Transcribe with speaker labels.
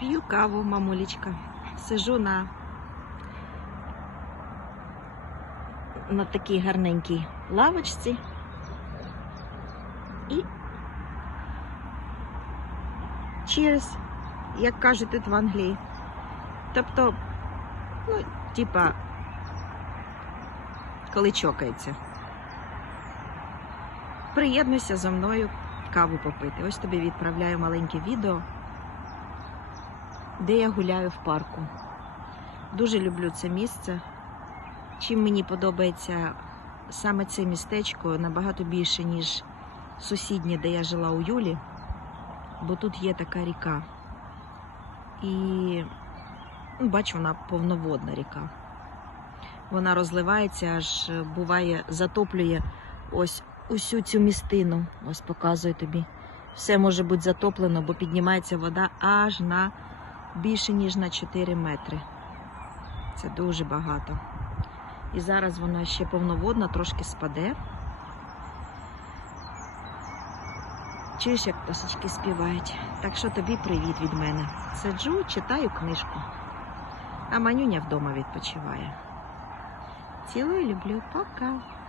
Speaker 1: П'ю каву, мамулечка. Сижу на, на такій гарненькій лавочці. І cheers, як кажуть тут в Англії. Тобто, ну, типа, коли чокається. Приєднуйся зі мною каву попити. Ось тобі відправляю маленьке відео, де я гуляю в парку. Дуже люблю це місце. Чим мені подобається саме це містечко набагато більше, ніж сусіднє, де я жила у Юлі, бо тут є така ріка. І ну, бач, вона повноводна ріка. Вона розливається, аж буває, затоплює ось усю цю містину. Ось показую тобі. Все може бути затоплено, бо піднімається вода аж на більше, ніж на 4 метри. Це дуже багато. І зараз вона ще повноводна, трошки спаде. Чуєш, як пташечки співають. Так що тобі привіт від мене. Сиджу, читаю книжку. А манюня вдома відпочиває. Цілую, люблю, пока.